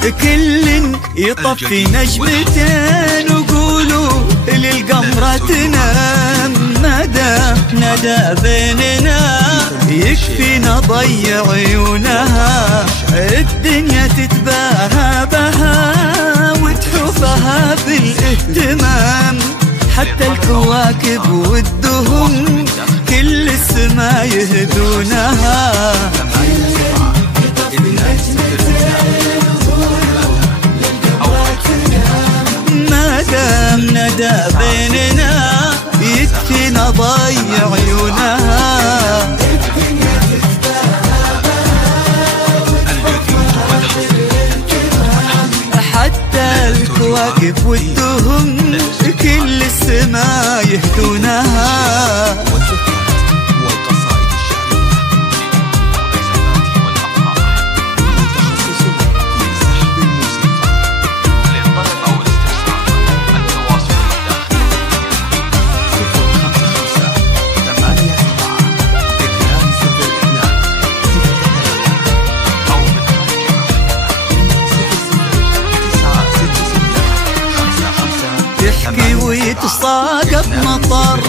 كل يطفي نجمتين وقولوا للقمرة تنام. ندى بيننا يكفينا ضيع عيونها، الدنيا تتباهى بها وتحوفها بالاهتمام. حتى الكواكب والدهم كل السما يهدونها. ما دام ندى بيننا يكفينا ضيع عيونها. حتى الكواكب والدهم كل السما يهدونها. تحكي ويتساقط مطر،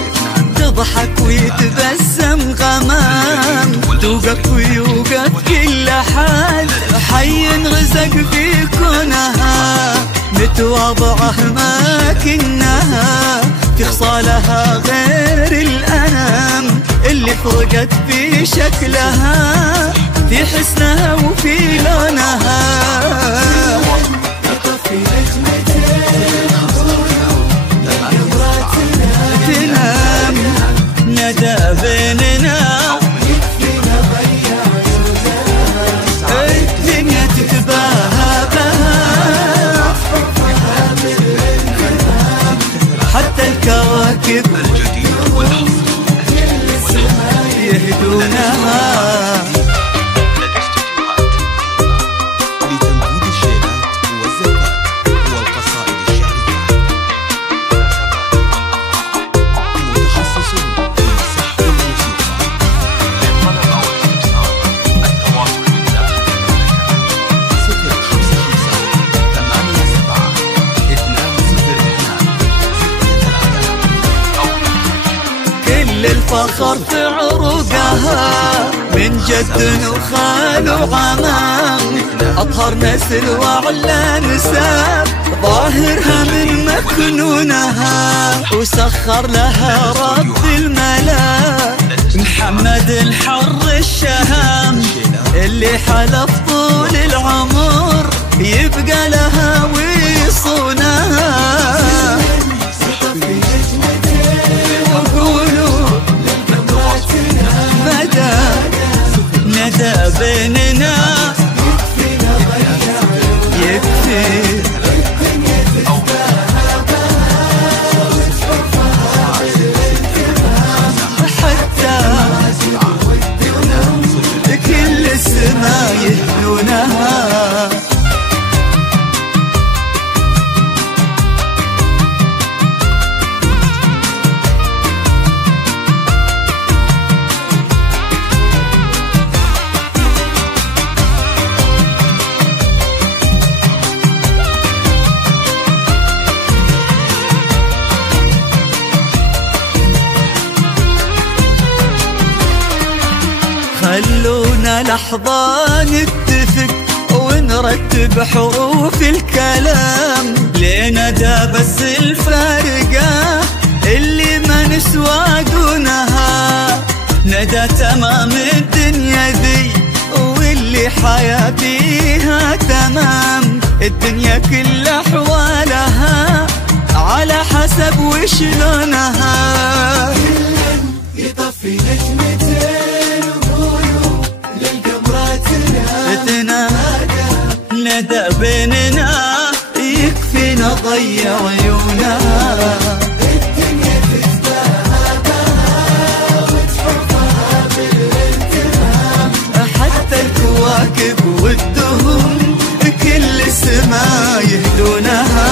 تضحك ويتبسم غمام، توقف ويوقف كل حد حي رزق في كونها. متواضعة ما كنها في خصالها غير الأنام، اللي فرقت في شكلها في حسنها وفي لونها. تنام ندى بيننا الدنيا تتباهى بها، حتى الكواكب يهدونها. الفخر في عروقها من جد وخال وعمام، أطهر نسل وأعلى نساب، ظاهرها من مكنونها. وسخر لها رب الملا محمد الحر الشهام، اللي حلف طول العمر يبقى لها ويصونها. ندى بيننا يكفي حتى كل السما يهدونها. خلونا لحظة نتفق ونرتب حروف الكلام، لندى بس الفارقة اللي ما نسوى دونها. ندى تمام الدنيا ذي واللي حياتيها تمام، الدنيا كل أحوالها على حسب وشلونها. يطفي نجمتين وقولوا للقمرة تنام. ندى بيننا يكفينا ضيع عيونها. الدنيا تتباهى بها وتحفها بالالتمام، حتى الكواكب والدهم كل السما يهدونها.